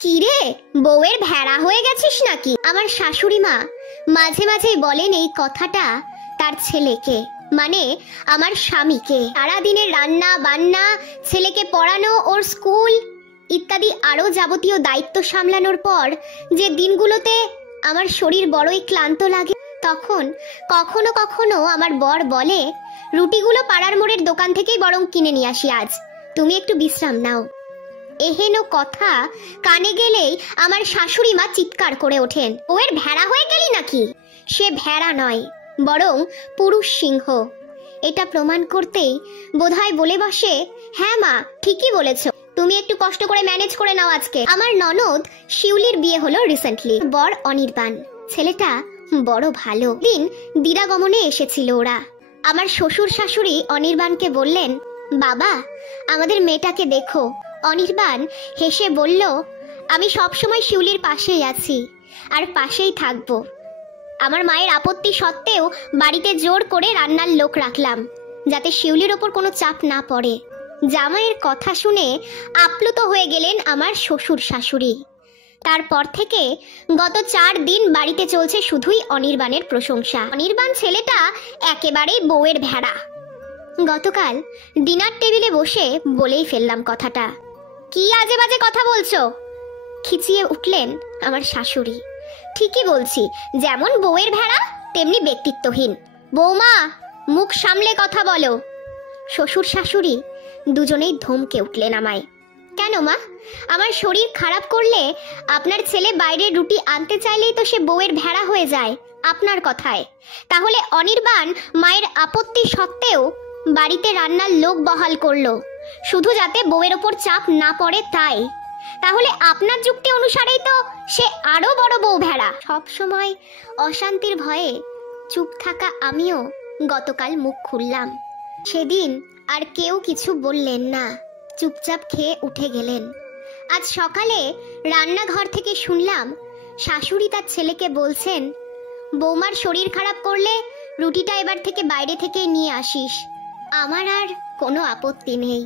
কি রে, বউয়ের ভেড়া হয়ে গেছিস নাকি? আমার শাশুড়ি মা মাঝে মাঝেই বলেন এই কথাটা তার ছেলেকে, মানে আমার স্বামীকে। সারাদিনের রান্না বান্না, ছেলেকে পড়ানো, ওর স্কুল ইত্যাদি আরো যাবতীয় দায়িত্ব সামলানোর পর যে দিনগুলোতে আমার শরীর বড়ই ক্লান্ত লাগে, তখন কখনো কখনো আমার বর বলে, রুটিগুলো পাড়ার মোড়ের দোকান থেকেই বরং কিনে নিয়ে আসি আজ, তুমি একটু বিশ্রাম নাও। এহেন কথা কানে গেলেই আমার শাশুড়ি মা চিৎকার করে ওঠেন, ওর ভেড়া হয়ে গেলি নাকি? সে ভেড়া নয়, বরং পুরুষ সিংহ। এটা প্রমাণ করতেই বোধহয় বলে বসে, হ্যাঁ মা ঠিকই বলেছো, তুমি একটু কষ্ট করে ম্যানেজ করে নাও আজকে। আমার ননদ শিউলির বিয়ে হলো রিসেন্টলি, বর অনির্বাণ। ছেলেটা বড় ভালো। দিন দিরাগমনে এসেছিল ওরা। আমার শ্বশুর শাশুড়ি অনির্বাণকে বললেন, বাবা আমাদের মেয়েটাকে দেখো। অনির্বাণ হেসে বলল, আমি সবসময় শিউলির পাশেই আছি আর পাশেই থাকবো। আমার মায়ের আপত্তি সত্ত্বেও বাড়িতে জোর করে রান্নার লোক রাখলাম, যাতে শিউলির ওপর কোনো চাপ না পড়ে। জামাইয়ের কথা শুনে আপ্লুত হয়ে গেলেন আমার শ্বশুর শাশুড়ি। তারপর থেকে গত 4 দিন বাড়িতে চলছে শুধুই অনির্বাণের প্রশংসা। অনির্বাণ ছেলেটা একেবারেই বউয়ের ভেড়া। গতকাল ডিনার টেবিলে বসে বলেই ফেললাম কথাটা। কি আজে বাজে কথা বলছো? খিচিয়ে উঠলেন আমার শাশুড়ি। ঠিকই বলছি, যেমন বউয়ের ভেড়া তেমনি ব্যক্তিত্বহীন। বৌমা মুখ সামলে কথা বলো। শ্বশুর শাশুড়ি দুজনেই ধমকে উঠলেন আমায়। কেন মা, আমার শরীর খারাপ করলে আপনার ছেলে বাইরের রুটি আনতে চাইলেই তো সে বউয়ের ভেড়া হয়ে যায় আপনার কথায়। তাহলে অনির্বাণ মায়ের আপত্তি সত্ত্বেও বাড়িতে রান্নার লোক বহাল করলো, শুধু যাতে বউয়ের ওপর চাপ না পড়ে তাই। তাহলে আপনার যুক্তি অনুসারেই তো সে আরো বড় বউ ভেড়া। সব সময় অশান্তির ভয়ে চুপ থাকা আমিও গতকাল মুখ খুললাম। সেদিন আর কেউ কিছু বললেন না, চুপচাপ খেয়ে উঠে গেলেন। আজ সকালে রান্নাঘর থেকে শুনলাম শাশুড়ি তার ছেলেকে বলছেন, বৌমার শরীর খারাপ করলে রুটিটা এবার থেকে বাইরে থেকে নিয়ে আসিস, আমার আর কোনো আপত্তি নেই।